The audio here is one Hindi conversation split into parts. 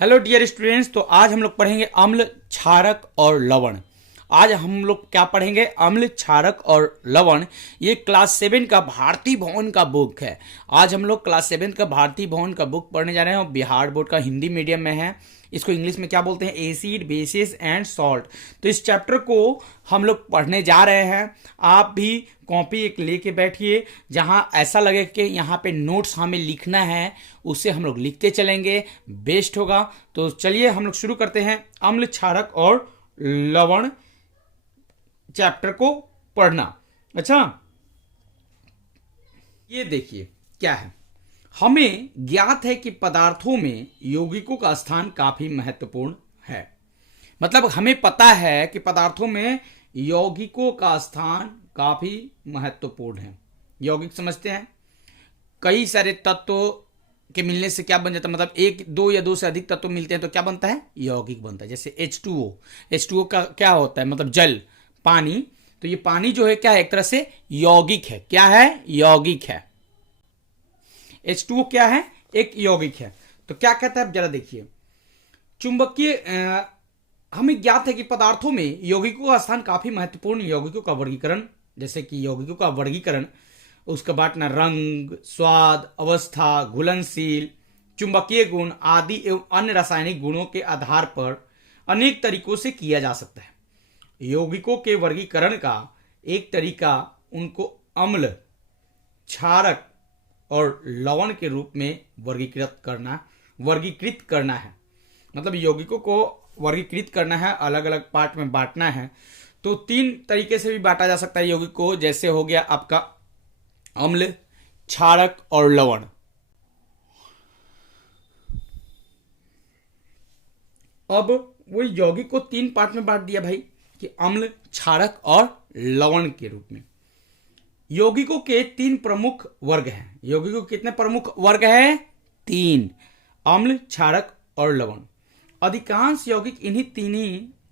Hello dear students. तो आज हम लोग पढ़ेंगे अम्ल, क्षारक और लवण। आज हम लोग क्या पढ़ेंगे? अम्ल, क्षारक और लवण। ये क्लास 7 का भारतीय भवन का बुक है। आज हम लोग क्लास 7 का भारतीय भवन का बुक पढ़ने जा रहे हैं और बिहार बोर्ड का हिंदी मीडियम में है। इसको इंग्लिश में क्या बोलते हैं? Acid, basis and salt. तो इस चैप्टर को हम लोग पढ़ने जा रहे हैं। आप भी कॉपी एक लेके बैठिए, जहां ऐसा लगे कि यहाँ पे नोट्स हमें लिखना है, उसे हम लोग लिखते चलेंगे, बेस्ट होगा। तो चलिए हम लोग शुरू करते हैं अम्ल, क्षारक और लवण चैप्टर को पढ़ना। अच्छा, ये देखिए क्या है। हमें ज्ञात है कि पदार्थों में यौगिकों का स्थान काफी महत्वपूर्ण है। मतलब हमें पता है कि पदार्थों में यौगिकों का स्थान काफी महत्वपूर्ण है। यौगिक समझते हैं, कई सारे तत्वों के मिलने से क्या बन जाता है? मतलब एक, दो या दो से अधिक तत्व मिलते हैं तो क्या बनता है? यौगिक बनता है। जैसे H2O। H2O का क्या होता है? मतलब जल, पानी। तो ये पानी जो है क्या है? एक तरह से यौगिक है। क्या है? यौगिक है। H2O क्या है? एक यौगिक है। तो क्या कहता है, अब जरा देखिए। चुंबकीय हमें ज्ञात है कि पदार्थों में यौगिकों का स्थान काफी महत्वपूर्ण। यौगिकों का वर्गीकरण, जैसे कि यौगिकों का वर्गीकरण, उसका बांटना रंग, स्वाद, अवस्था, घुलनशील, चुंबकीय गुण आदि एवं अन्य रासायनिक गुणों के आधार पर अनेक तरीकों से किया जा सकता है। यौगिकों के वर्गीकरण का एक तरीका उनको अम्ल, क्षारक और लवण के रूप में वर्गीकृत करना है। मतलब यौगिकों को वर्गीकृत करना है, अलग अलग पार्ट में बांटना है। तो तीन तरीके से भी बांटा जा सकता है यौगिक को। जैसे हो गया आपका अम्ल, क्षारक और लवण। अब वो यौगिक को तीन पार्ट में बांट दिया भाई, कि अम्ल, क्षारक और लवण के रूप में। यौगिकों के तीन प्रमुख वर्ग हैं। यौगिकों के कितने प्रमुख वर्ग हैं? तीन: अम्ल, क्षारक और लवण। अधिकांश यौगिक इन्हीं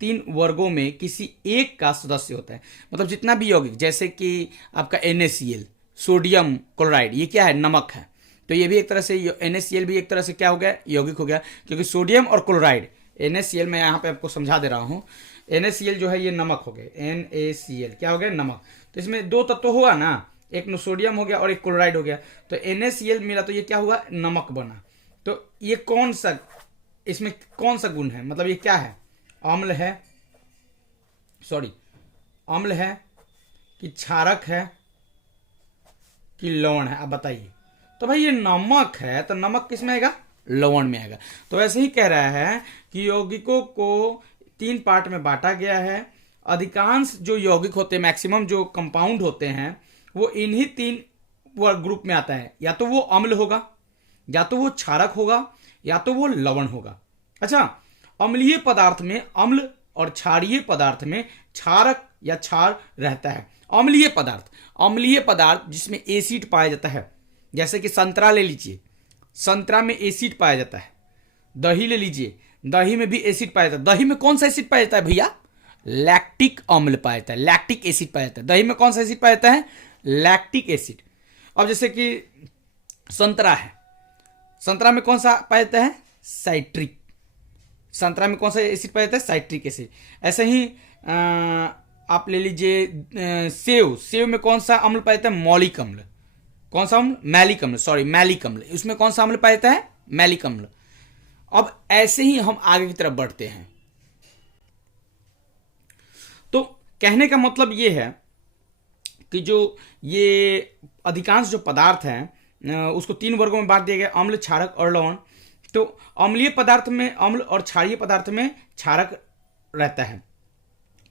तीन वर्गों में किसी एक का सदस्य होता है। मतलब जितना भी यौगिक, जैसे कि आपका NaCl, सोडियम क्लोराइड, ये क्या है? नमक है। तो ये भी एक तरह से, NaCl भी एक तरह से क्या हो गया? यौगिक हो गया। क्योंकि सोडियम और क्लोराइड, NaCl मैं यहाँ पे आपको समझा दे रहा हूँ। NaCl जो है ये नमक हो गए। NaCl क्या हो गया? नमक। तो इसमें दो तत्व होगा ना, एक सोडियम हो गया और एक क्लोराइड हो गया। तो NaCl मिला तो ये क्या हुआ? नमक बना। तो ये कौन सा, इसमें कौन सा गुण है? मतलब ये क्या है? अम्ल है, अम्ल है कि क्षारक है कि लवण है? अब बताइए। तो भाई ये नमक है, तो नमक किस में आएगा? लवण में आएगा। तो ऐसे ही कह रहा है कि यौगिकों को तीन पार्ट में बांटा गया है। अधिकांश जो यौगिक होते हैं, मैक्सिमम जो कंपाउंड होते हैं, वो इन्हीं तीन ग्रुप में आता है। या तो वो अम्ल होगा, या तो वो क्षारक होगा, या तो वो लवण होगा। अच्छा, अम्लीय पदार्थ में अम्ल और क्षारीय पदार्थ में क्षारक या क्षार रहता है। अम्लीय पदार्थ जिसमें एसिड पाया जाता है, जैसे कि संतरा ले लीजिए, संतरा में एसिड पाया जाता है। दही ले लीजिए, दही में भी एसिड पाया जाता है। दही में कौन सा एसिड पाया जाता है भैया? लैक्टिक अम्ल पाया जाता है, लैक्टिक एसिड पाया जाता है। दही में कौन सा एसिड पाया जाता है? Lactic acid. अब जैसे कि संतरा है, संतरा में कौन सा पाया जाता है? साइट्रिक। संतरा में कौन सा एसिड पाया जाता है? Citric acid. ऐसे ही आप ले लीजिए सेव में कौन सा अम्ल पाया जाता है? मौलिक अम्ल। कौन सा अम्ल? मैलिक अम्ल। उसमें कौन सा अम्ल पाया जाता है? मैलिक अम्ल। अब ऐसे ही हम आगे की तरफ बढ़ते हैं। तो कहने का मतलब ये है कि जो ये अधिकांश जो पदार्थ हैं उसको तीन वर्गों में बांट दिया गया: अम्ल, क्षारक और लवण। तो अम्लीय पदार्थ में अम्ल और क्षारीय पदार्थ में क्षारक रहता है।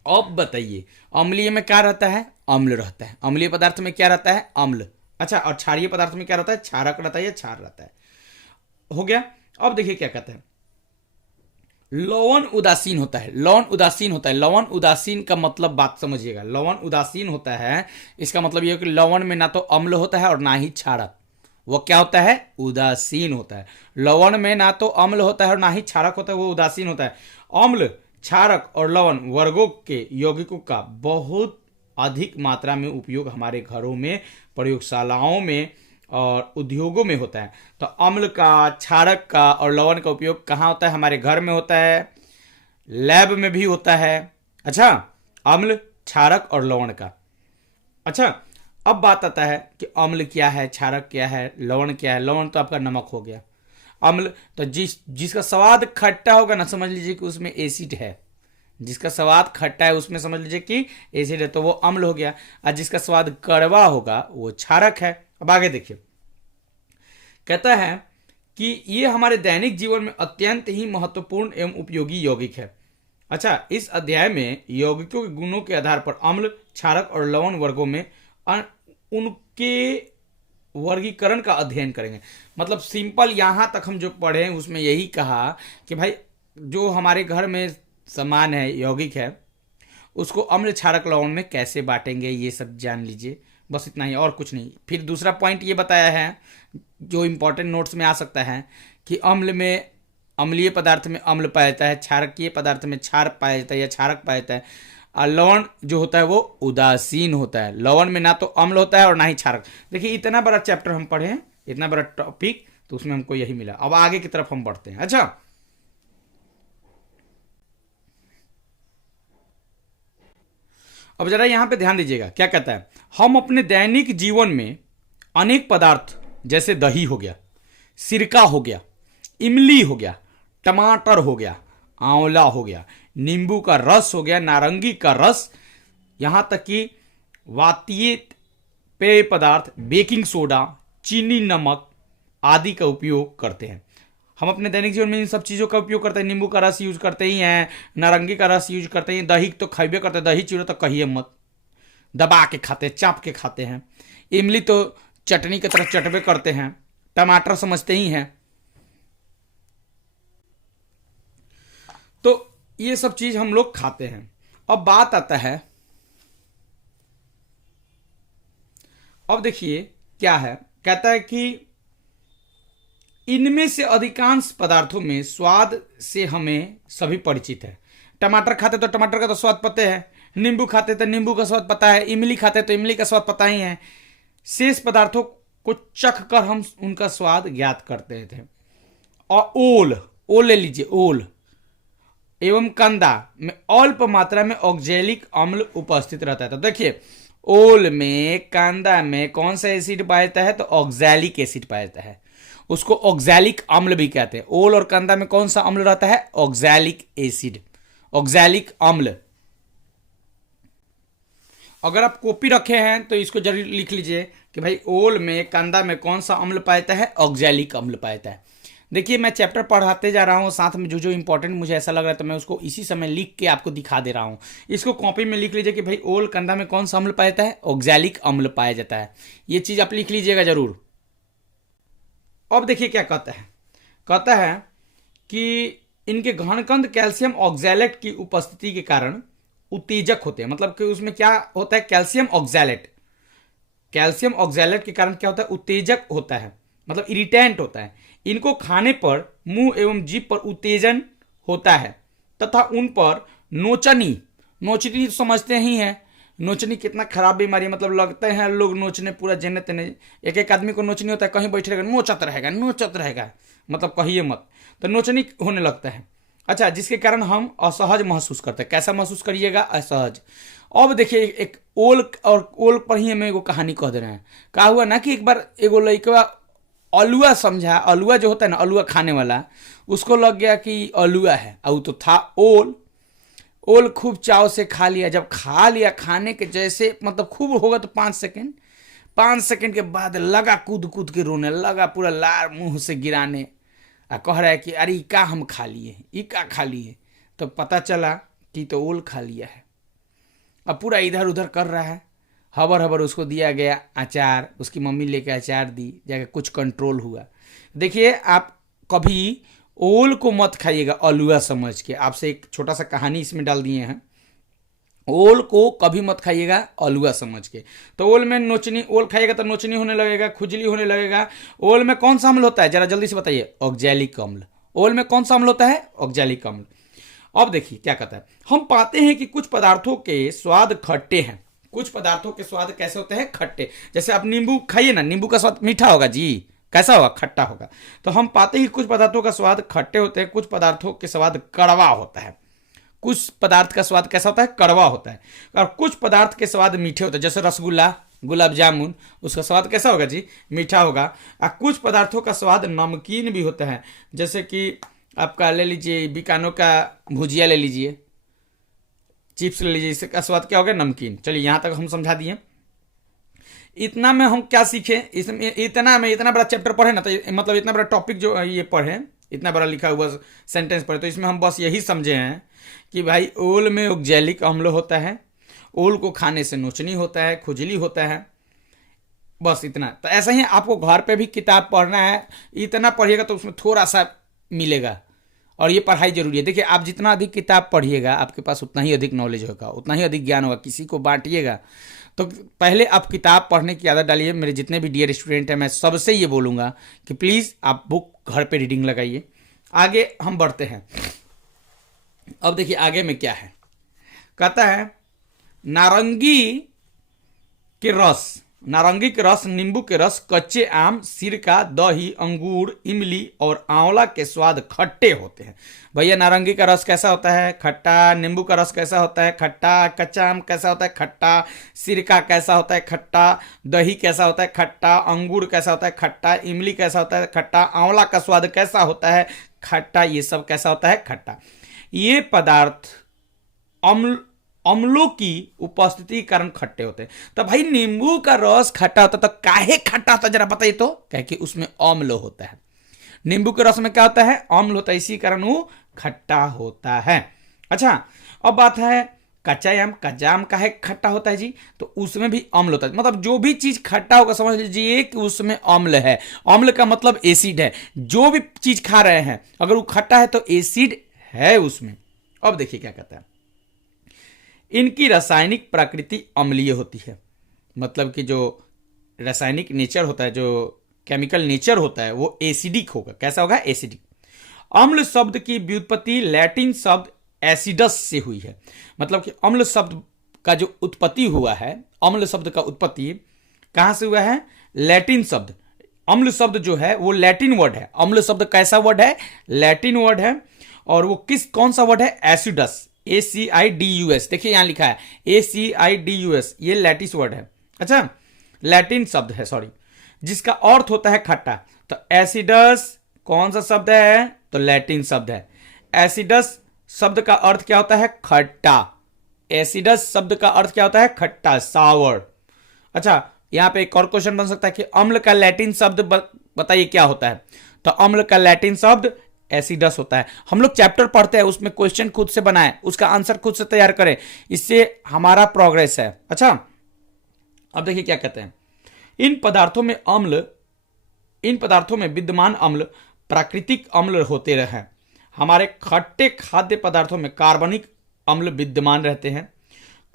अब बताइए, अम्लीय में क्या रहता है? अम्ल रहता है। अम्लीय पदार्थ में क्या रहता है? अम्ल। अच्छा, और क्षारीय पदार्थ में क्या रहता है? क्षारक रहता है या क्षार रहता है। हो गया। अब देखिए क्या कहता है, लवण उदासीन होता है। लवण उदासीन का मतलब बात समझिएगा। लवण उदासीन होता है, इसका मतलब यह कि लवण में ना तो अम्ल होता है और ना ही क्षारक। वो क्या होता है? उदासीन होता है। लवण में ना तो अम्ल होता है और ना ही क्षारक होता है, वो उदासीन होता है। अम्ल, क्षारक और लवण वर्गों के यौगिकों का बहुत अधिक मात्रा में उपयोग हमारे घरों में, प्रयोगशालाओं में और उद्योगों में होता है। तो अम्ल का, क्षारक का और लवण का उपयोग कहाँ होता है? हमारे घर में होता है, लैब में भी होता है। अच्छा, अम्ल, क्षारक और लवण का। अच्छा, अब बात आता है कि अम्ल क्या है, क्षारक क्या है, लवण क्या है। लवण तो आपका नमक हो गया। अम्ल तो जिसका स्वाद खट्टा होगा ना, समझ लीजिए कि उसमें एसिड है। जिसका स्वाद खट्टा है उसमें समझ लीजिए कि एसिड है, तो वो अम्ल हो गया। और जिसका स्वाद कड़वा होगा वो क्षारक है। अब आगे देखिए, कहता है कि ये हमारे दैनिक जीवन में अत्यंत ही महत्वपूर्ण एवं उपयोगी यौगिक है। अच्छा, इस अध्याय में यौगिकों के गुणों के आधार पर अम्ल, क्षारक और लवण वर्गों में उनके वर्गीकरण का अध्ययन करेंगे। मतलब सिंपल यहां तक हम जो पढ़े उसमें यही कहा कि भाई जो हमारे घर में सामान है, यौगिक है, उसको अम्ल, क्षारक, लवण में कैसे बांटेंगे, ये सब जान लीजिए। बस इतना ही, और कुछ नहीं। फिर दूसरा पॉइंट ये बताया है जो इंपॉर्टेंट नोट्स में आ सकता है कि अम्ल में, अम्लीय पदार्थ में अम्ल पाया जाता है, क्षारकीय पदार्थ में क्षार पाया जाता है या क्षारक पाया जाता है, और लवण जो होता है वो उदासीन होता है। लवण में ना तो अम्ल होता है और ना ही क्षारक। देखिए, इतना बड़ा चैप्टर हम पढ़े हैं, इतना बड़ा टॉपिक, तो उसमें हमको यही मिला। अब आगे की तरफ हम बढ़ते हैं। अच्छा, अब जरा यहां पे ध्यान दीजिएगा, क्या कहता है? हम अपने दैनिक जीवन में अनेक पदार्थ जैसे दही हो गया, सिरका हो गया, इमली हो गया, टमाटर हो गया, आंवला हो गया, नींबू का रस हो गया, नारंगी का रस, यहां तक कि वातीय पेय पदार्थ, बेकिंग सोडा, चीनी, नमक आदि का उपयोग करते हैं। हम अपने दैनिक जीवन में इन सब चीज़ों का उपयोग करते हैं। नींबू का रस यूज करते ही हैं, नारंगी का रस यूज करते हैं, दही तो खाइबे करते हैं, दही चूड़ा तो कहिए मत, दबा के खाते हैं, चाप के खाते हैं। इमली तो चटनी की तरह चटबे करते हैं, टमाटर समझते ही हैं। तो ये सब चीज हम लोग खाते हैं। अब बात आता है, अब देखिए क्या है, कहता है कि इनमें से अधिकांश पदार्थों में स्वाद से हमें सभी परिचित है। टमाटर खाते तो टमाटर का तो स्वाद पता है, नींबू खाते तो नींबू का स्वाद पता है, इमली खाते तो इमली का स्वाद पता ही है। शेष पदार्थों को चख कर हम उनका स्वाद ज्ञात करते थे। और ओल ले लीजिए, ओल एवं कंदा में अल्प मात्रा में ऑक्जेलिक अम्ल उपस्थित रहता है। तो देखिए, ओल में, कांदा में कौन सा एसिड पाया जाता है? तो ऑक्जेलिक एसिड पाया जाता है, उसको ऑक्जेलिक अम्ल भी कहते हैं। ओल और कंदा में कौन सा अम्ल रहता है? ऑक्जेलिक एसिड, ऑक्जेलिक अम्ल। अगर आप कॉपी रखे हैं तो इसको जरूर लिख लीजिए कि भाई ओल में, कंदा में कौन सा अम्ल पाया जाता है? ऑक्जेलिक अम्ल पाया जाता है। देखिए, मैं चैप्टर पढ़ाते जा रहा हूँ, साथ में जो जो इंपॉर्टेंट मुझे ऐसा लग रहा है तो मैं उसको इसी समय लिख के आपको दिखा दे रहा हूँ। इसको कॉपी में लिख लीजिए कि भाई ओल, कंदा में कौन सा अम्ल पाया जाता है? ऑक्जेलिक अम्ल पाया जाता है। ये चीज आप लिख लीजिएगा जरूर। अब देखिए क्या कहता है, कहता है कि इनके घनकंद कैल्शियम ऑक्सैलेट की उपस्थिति के कारण उत्तेजक होते हैं। मतलब कि उसमें क्या होता है? कैल्शियम ऑक्सैलेट, कैल्शियम ऑक्सैलेट के कारण क्या होता है? उत्तेजक होता है, मतलब इरिटेंट होता है। इनको खाने पर मुंह एवं जीभ पर उत्तेजन होता है तथा उन पर नोचनी, नोचनी तो समझते ही हैं, नोचनी कितना खराब बीमारी है। मतलब लगते हैं लोग नोचने पूरा जन्नत तेने, एक एक आदमी को नोचनी होता है, कहीं बैठे रहेगा नोचत रहेगा, नोचत रहेगा, मतलब कहिए मत, तो नोचनी होने लगता है। अच्छा, जिसके कारण हम असहज महसूस करते हैं। कैसा महसूस करिएगा? असहज। अब देखिए, एक ओल और ओल पर ही हमें एगो कहानी कह दे रहे हैं। कहा हुआ ना कि एक बार एगो लड़का अलुआ समझा, अलुआ जो होता है ना, अलुआ खाने वाला, उसको लग गया कि अलुआ है, और तो था ओल। ओल खूब चाव से खा लिया। जब खा लिया, खाने के जैसे मतलब खूब होगा तो 5 सेकंड के बाद लगा कूद कूद के रोने लगा, पूरा लार मुंह से गिराने, आ कह रहा है कि अरे का हम खा लिए, ये का खा लिए। तो पता चला कि तो ओल खा लिया है। अब पूरा इधर उधर कर रहा है, हबर हबर उसको दिया गया अचार, उसकी मम्मी लेके अचार दी, जाके कुछ कंट्रोल हुआ। देखिए, आप कभी ओल को मत खाइएगा अलुआ समझ के। आपसे एक छोटा सा कहानी इसमें डाल दिए हैं, ओल को कभी मत खाइएगा अलुआ समझ के। तो ओल में नोचनी, ओल खाइएगा तो नोचनी होने लगेगा, खुजली होने लगेगा। ओल में कौन सा अम्ल होता है? जरा जल्दी से बताइए। ऑक्जेलिक अम्ल। ओल में कौन सा अम्ल होता है? ऑक्जेलिक अम्ल। अब देखिए क्या कहता है, हम पाते हैं कि कुछ पदार्थों के स्वाद खट्टे हैं, कुछ पदार्थों के स्वाद कैसे होते हैं, खट्टे। जैसे आप नींबू खाइए ना, नींबू का स्वाद मीठा होगा जी, कैसा होगा, खट्टा होगा। तो हम पाते ही कुछ पदार्थों का स्वाद खट्टे होते हैं, कुछ पदार्थों के स्वाद कड़वा होता है। कुछ पदार्थ का स्वाद कैसा होता है, कड़वा होता है, और कुछ पदार्थ के स्वाद मीठे होते हैं। जैसे रसगुल्ला, गुलाब जामुन, उसका स्वाद कैसा होगा जी, मीठा होगा। और कुछ पदार्थों का स्वाद नमकीन भी होता है। जैसे कि आपका ले लीजिए बीकानो का भुजिया ले लीजिए, चिप्स ले लीजिए, इसका स्वाद क्या होगा, नमकीन। चलिए यहाँ तक हम समझा दिए। इतना में हम क्या सीखे, इसमें इतना बड़ा चैप्टर पढ़े ना, तो मतलब इतना बड़ा टॉपिक जो ये पढ़े, इतना बड़ा लिखा हुआ सेंटेंस पढ़े, तो इसमें हम बस यही समझे हैं कि भाई ओल में ऑक्जेलिक अम्ल होता है, ओल को खाने से नोचनी होता है, खुजली होता है, बस इतना। तो ऐसा ही आपको घर पे भी किताब पढ़ना है, इतना पढ़िएगा तो उसमें थोड़ा सा मिलेगा, और ये पढ़ाई जरूरी है। देखिए आप जितना अधिक किताब पढ़िएगा आपके पास उतना ही अधिक नॉलेज होगा, उतना ही अधिक ज्ञान होगा, किसी को बांटिएगा। तो पहले आप किताब पढ़ने की आदत डालिए। मेरे जितने भी डियर स्टूडेंट हैं, मैं सबसे ये बोलूँगा कि प्लीज़ आप बुक घर पे रीडिंग लगाइए। आगे हम बढ़ते हैं। अब देखिए आगे में क्या है, कहता है नारंगी के रस, नारंगी के रस, नींबू के रस, कच्चे आम, सिरका, दही, अंगूर, इमली और आंवला के स्वाद खट्टे होते हैं। भैया नारंगी का रस कैसा होता है, खट्टा। नींबू का रस कैसा होता है, खट्टा। कच्चा आम कैसा होता है, खट्टा। सिरका कैसा होता है, खट्टा। दही कैसा होता है, खट्टा। अंगूर कैसा होता है, खट्टा। इमली कैसा होता है, खट्टा। आंवला का स्वाद कैसा होता है, खट्टा। ये सब कैसा होता है, खट्टा। ये पदार्थ अम्लों की उपस्थिति के कारण खट्टे होते हैं। तो भाई नींबू का रस खट्टा होता तो काहे खट्टा होता, जरा बताइए तो। क्या कि उसमें अम्ल होता है। नींबू के रस में क्या होता है, अम्ल होता है, इसी कारण वो खट्टा होता है। अच्छा अब बात है कच्चा आम। कच्चा आम काहे खट्टा होता है जी, तो उसमें भी अम्ल होता है। मतलब जो भी चीज खट्टा होगा समझ लीजिए कि उसमें अम्ल है। अम्ल का मतलब एसिड है। जो भी चीज खा रहे हैं अगर वो खट्टा है तो एसिड है उसमें। अब देखिए क्या कहता है, इनकी रासायनिक प्रकृति अम्लीय होती है। मतलब कि जो रासायनिक नेचर होता है, जो केमिकल नेचर होता है, वो एसिडिक होगा। कैसा होगा, एसिडिक। अम्ल शब्द की व्युत्पत्ति लैटिन शब्द एसिडस से हुई है। मतलब कि अम्ल शब्द का जो उत्पत्ति हुआ है, अम्ल शब्द का उत्पत्ति कहां से हुआ है, लैटिन शब्द। अम्ल शब्द जो है वो लैटिन वर्ड है। अम्ल शब्द कैसा वर्ड है, लैटिन वर्ड है। और वो कौन सा वर्ड है, एसिडस, ACIDUS। देखिए यहां लिखा है ACIDUS, ये लैटिस वर्ड है। अच्छा लैटिन शब्द है, सॉरी, जिसका अर्थ होता है खट्टा। तो एसिडस कौन सा शब्द है, तो लैटिन शब्द है। एसिडस शब्द का अर्थ क्या होता है, खट्टा। एसिडस शब्द का अर्थ क्या होता है, खट्टा, सावर। अच्छा यहां पे एक और क्वेश्चन बन सकता है कि अम्ल का लैटिन शब्द बताइए क्या होता है। तो अम्ल का लैटिन शब्द एसिडस होता है। हम लोग चैप्टर पढ़ते हैं, उसमें क्वेश्चन खुद से बनाएं, उसका आंसर खुद से तैयार करें, इससे हमारा प्रोग्रेस है। अच्छा अब देखिए क्या कहते हैं, इन पदार्थों में विद्यमान अम्ल प्राकृतिक अम्ल होते रहे। हमारे खट्टे खाद्य पदार्थों में कार्बनिक अम्ल विद्यमान रहते हैं।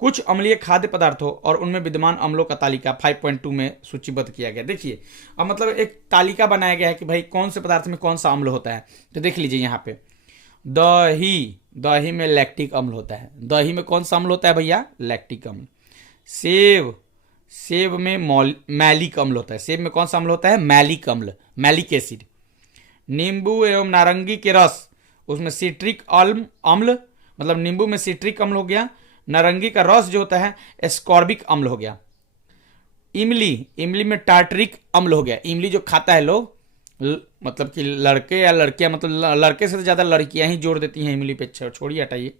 कुछ अम्लीय खाद्य पदार्थों और उनमें विद्यमान अम्लों का तालिका 5.2 में सूचीबद्ध किया गया। देखिए अब मतलब एक तालिका बनाया गया है कि भाई कौन से पदार्थ में कौन सा अम्ल होता है। तो देख लीजिए यहाँ पे दही में लैक्टिक अम्ल होता है। दही में कौन सा अम्ल होता है भैया, लैक्टिक अम्ल। सेब में मैलिक अम्ल होता है। सेब में कौन सा अम्ल होता है, मैलिक अम्ल, मैलिक एसिड। नींबू एवं नारंगी के रस, उसमें सिट्रिक अम्ल, मतलब नींबू में सिट्रिक अम्ल हो गया। नारंगी का रस जो होता है एस्कॉर्बिक अम्ल हो गया। इमली में टार्टरिक अम्ल हो गया। इमली जो खाता है लोग, मतलब कि लड़के या लड़कियां, मतलब लड़के से तो ज्यादा लड़कियां ही जोड़ देती हैं इमली पे, छोड़िए हटाइए।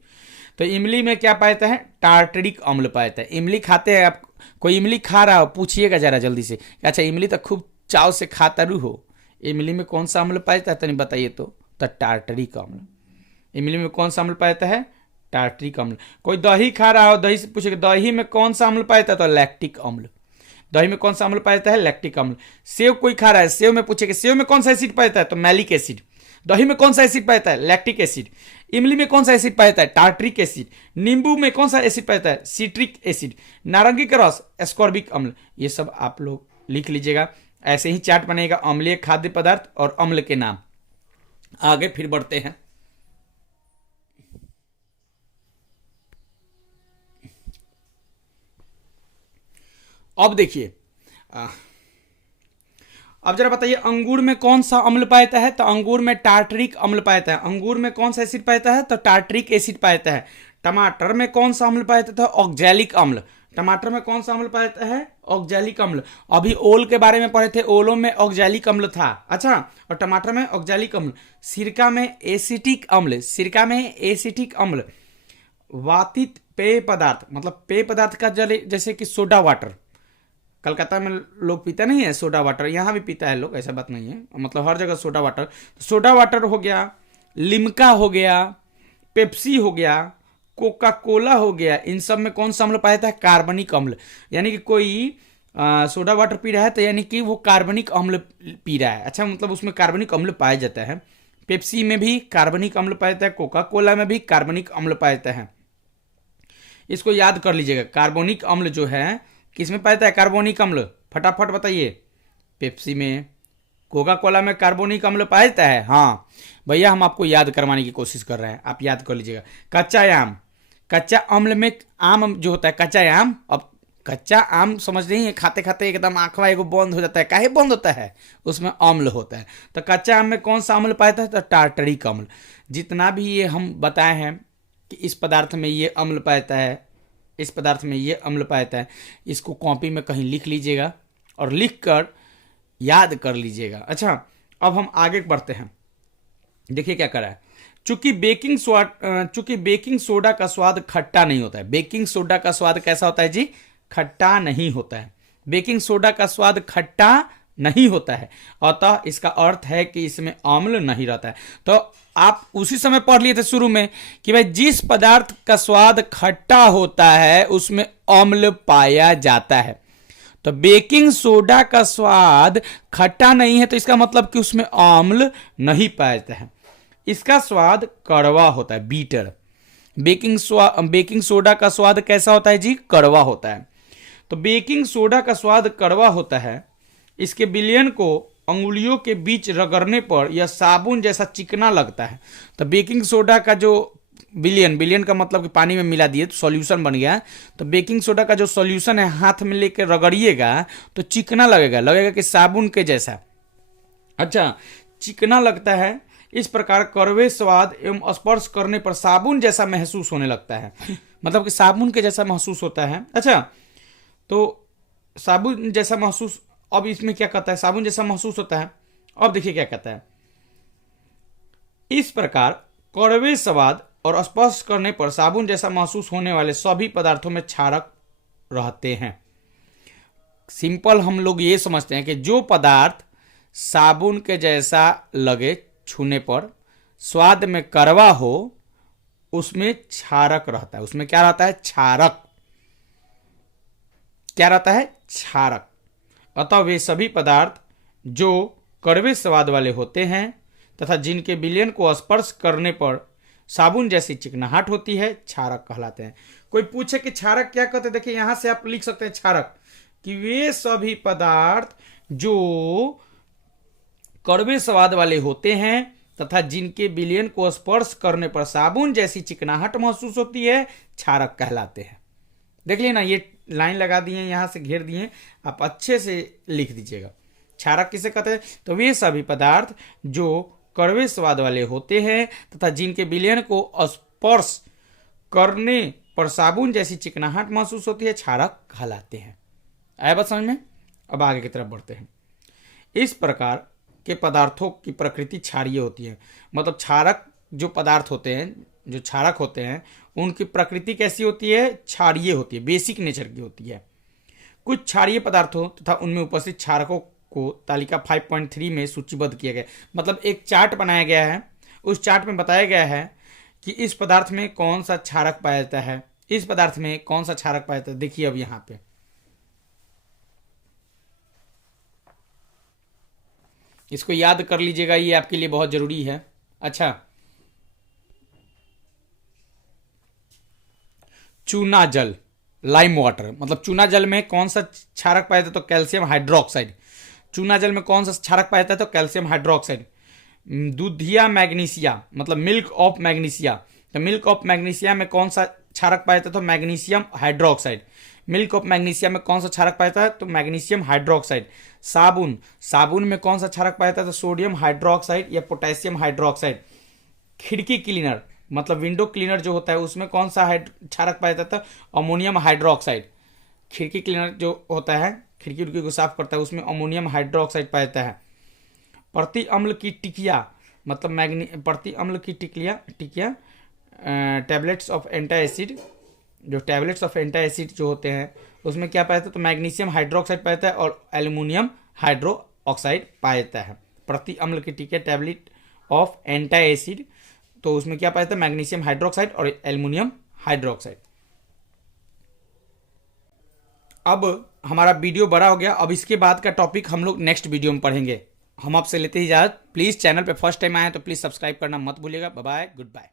तो इमली में क्या पाया जाता है, टार्टरिक अम्ल पाया जाता है। इमली खाते हैं आप, कोई इमली खा रहा हो पूछिएगा जरा जल्दी से, अच्छा इमली तो खूब चाव से खाता रू हो, इमली में कौन सा अम्ल पाया जाता है, तनी बताइए तो टार्टरिक अम्ल। इमली में कौन सा अम्ल पाया जाता है, टार्टरिक अम्ल। कोई दही खा रहा हो, दही से पूछेगा दही में कौन सा अम्ल पाया जाता है, तो लैक्टिक अम्ल। दही में कौन सा अम्ल पाया जाता है, लैक्टिक अम्ल। सेव कोई खा रहा है, सेव में पूछेगा सेव में कौन सा एसिड पाया जाता है, तो मैलिक एसिड। दही में कौन सा एसिड पाया जाता है, लैक्टिक एसिड। इमली में कौन सा एसिड पाया जाता है, टार्टरिक एसिड। नींबू में कौन सा एसिड पाया जाता है, सिट्रिक एसिड। नारंगी का रस एस्कॉर्बिक अम्ल। ये सब आप लोग लिख लीजिएगा। ऐसे ही चार्ट बनेगा अम्लीय खाद्य पदार्थ और अम्ल के नाम। आगे फिर बढ़ते हैं। अब देखिए, अब जरा बताइए अंगूर में कौन सा अम्ल पाया है? तो अंगूर में टार्टरिक अम्ल पाया है। अंगूर में कौन सा एसिड पाया है? तो टार्टरिक एसिड पाया है। टमाटर में कौन सा अम्ल पाया था? ऑक्जेलिक अम्ल। टमाटर में कौन सा अम्ल पाया है? ऑक्जेलिक अम्ल। अभी ओल के बारे में पढ़े थे, ओलों में ऑक्जेलिक अम्ल था। अच्छा, और टमाटर में ऑक्जेलिक अम्ल। सिरका में एसिटिक अम्ल, सिरका में एसिटिक अम्ल। वातित पेय पदार्थ, मतलब पेय पदार्थ का जल, जैसे कि सोडा वाटर, कलकत्ता में लोग पीते नहीं है सोडा वाटर, यहाँ भी पीता है लोग, ऐसा बात नहीं है, मतलब हर जगह सोडा वाटर। सोडा वाटर हो गया, लिम्का हो गया, पेप्सी हो गया, कोका कोला हो गया। इन सब में कौन सा अम्ल पाया जाता है? कार्बनिक अम्ल। यानी कि कोई सोडा वाटर पी रहा है तो यानी कि वो कार्बनिक अम्ल पी रहा है। अच्छा, मतलब उसमें कार्बनिक अम्ल पाया जाता है। पेप्सी में भी कार्बनिक अम्ल पाया जाता है, कोका कोला में भी कार्बनिक अम्ल पाया जाता है। इसको याद कर लीजिएगा, कार्बनिक अम्ल जो है किसमें पाया जाता है? कार्बोनिक अम्ल, फटाफट बताइए। पेप्सी में, कोका कोला में कार्बोनिक अम्ल पाया जाता है। हाँ भैया, हम आपको याद करवाने की कोशिश कर रहे हैं, आप याद कर लीजिएगा। कच्चा आम, कच्चा अम्ल में आम जो होता है कच्चा आम, अब कच्चा आम समझ नहीं है, खाते खाते एकदम आंखवा एगो बंद हो जाता है। काहे बंद होता है? उसमें अम्ल होता है। तो कच्चा आम में कौन सा अम्ल पाया जाता है? तो टार्टरिक अम्ल। जितना भी ये हम बताए हैं कि इस पदार्थ में ये अम्ल पाया जाता है, इस पदार्थ में ये अम्ल पाया जाता है, इसको कॉपी में कहीं लिख लीजिएगा और लिख कर याद कर लीजिएगा। अच्छा, अब हम आगे बढ़ते हैं। देखिए क्या करा है। चूंकि बेकिंग सोडा का स्वाद खट्टा नहीं होता है। बेकिंग सोडा का स्वाद कैसा होता है जी? खट्टा नहीं होता है। बेकिंग सोडा का स्वाद खट्टा नहीं होता है, अतः इसका अर्थ है कि इसमें अम्ल नहीं रहता है। तो आप उसी समय पढ़ लिए थे शुरू में कि भाई जिस पदार्थ का स्वाद खट्टा होता है उसमें अम्ल पाया जाता है। तो बेकिंग सोडा का स्वाद खट्टा नहीं है तो इसका मतलब कि उसमें अम्ल नहीं पाया जाता है। इसका स्वाद कड़वा होता है, बीटर। बेकिंग सोडा का स्वाद कैसा होता है जी? कड़वा होता है। तो बेकिंग सोडा का स्वाद कड़वा होता है। इसके विलयन को अंगुलियों के बीच रगड़ने पर यह साबुन जैसा चिकना लगता है। तो बेकिंग सोडा का जो विलयन का मतलब कि पानी में मिला दिए तो सॉल्यूशन बन गया। तो बेकिंग सोडा का जो सॉल्यूशन है हाथ में लेकर रगड़िएगा तो चिकना लगेगा कि साबुन के जैसा। अच्छा, चिकना लगता है। इस प्रकार कड़वे स्वाद एवं स्पर्श करने पर साबुन जैसा महसूस होने लगता है, मतलब कि साबुन के जैसा महसूस होता है। अच्छा, तो साबुन जैसा महसूस, अब इसमें क्या कहता है? साबुन जैसा महसूस होता है। अब देखिए क्या कहता है। इस प्रकार कड़वे स्वाद और स्पर्श करने पर साबुन जैसा महसूस होने वाले सभी पदार्थों में क्षारक रहते हैं। सिंपल हम लोग ये समझते हैं कि जो पदार्थ साबुन के जैसा लगे छूने पर, स्वाद में कड़वा हो, उसमें क्षारक रहता है। उसमें क्या रहता है? क्षारक। क्या रहता है? क्षारक। अतः वे सभी पदार्थ जो कड़वे स्वाद वाले होते हैं तथा जिनके विलयन को स्पर्श करने पर साबुन जैसी चिकनाहट होती है, क्षारक कहलाते हैं। कोई पूछे कि क्षारक क्या कहते हैं, देखिए यहां से आप लिख सकते हैं क्षारक कि वे सभी पदार्थ जो कड़वे स्वाद वाले होते हैं तथा जिनके विलयन को स्पर्श करने पर साबुन जैसी चिकनाहट महसूस होती है, क्षारक कहलाते हैं। देख लिए ना, ये लाइन लगा दिए, यहां से घेर दिए, आप अच्छे से लिख दीजिएगा। क्षारक किसे कहते हैं? तो वे सभी पदार्थ जो कड़वे स्वाद वाले होते हैं तथा जिनके विलयन को स्पर्श करने पर साबुन जैसी चिकनाहट महसूस होती है, क्षारक कहलाते हैं। आया बात समझ में? अब आगे की तरफ बढ़ते हैं। इस प्रकार के पदार्थों की प्रकृति क्षारीय होती है। मतलब क्षारक जो पदार्थ होते हैं, जो क्षारक होते हैं, उनकी प्रकृति कैसी होती है? क्षारीय होती है, बेसिक नेचर की होती है। कुछ क्षारीय पदार्थों तथा उनमें उपस्थित क्षारकों को तालिका 5.3 में सूचीबद्ध किया गया। मतलब एक चार्ट बनाया गया है, उस चार्ट में बताया गया है कि इस पदार्थ में कौन सा क्षारक पाया जाता है, इस पदार्थ में कौन सा क्षारक पाया जाता है। देखिए अब यहां पे इसको याद कर लीजिएगा, ये आपके लिए बहुत जरूरी है। अच्छा, चूना जल, लाइम वाटर, मतलब चूना जल में कौन सा क्षारक पाया जाता है? तो कैल्शियम हाइड्रोक्साइड। चूना जल में कौन सा क्षारक पाया जाता है? तो कैल्शियम हाइड्रोक्साइड। दूधिया मैग्नीशिया, मतलब मिल्क ऑफ मैग्नीशिया, तो मिल्क ऑफ मैग्नीशिया में कौन सा क्षारक पाया जाता है? तो magnesium hydroxide. Milk of magnesia में कौन सा क्षारक पाया जाता है? तो मैग्नीशियम हाइड्रोक्साइड। साबुन, साबुन में कौन सा क्षारक पाया जाता है? तो सोडियम हाइड्रोक्साइड या पोटेशियम हाइड्रोक्साइड। खिड़की क्लीनर मतलब विंडो क्लीनर जो होता है उसमें कौन सा क्षारक पाया जाता है? Ammonium hydroxide. खिड़की क्लीनर जो होता है, खिड़की उड़की को साफ करता है, उसमें अमोनियम हाइड्रोक्साइड पाया जाता है। प्रति अम्ल की टिकिया मतलब प्रति अम्ल की टिकिया टैबलेट्स ऑफ एंटा एसिड, जो टैबलेट्स ऑफ एंटा एसिड जो होते हैं उसमें क्या पाया जाता है? तो मैग्नीशियम हाइड्रोक्साइड पाया जाता है और एल्यूमिनियम हाइड्रो ऑक्साइड पाया जाता है। प्रति अम्ल की टिकिया टैबलेट ऑफ एंटा एसिड, तो उसमें क्या पाया जाता है? मैग्नीशियम हाइड्रोक्साइड और एल्यूमिनियम हाइड्रोक्साइड। अब हमारा वीडियो बड़ा हो गया, अब इसके बाद का टॉपिक हम लोग नेक्स्ट वीडियो में पढ़ेंगे। हम आपसे लेते ही इजाजत। प्लीज़ चैनल पे फर्स्ट टाइम आए तो प्लीज़ सब्सक्राइब करना मत भूलिएगा। Bye bye, good bye.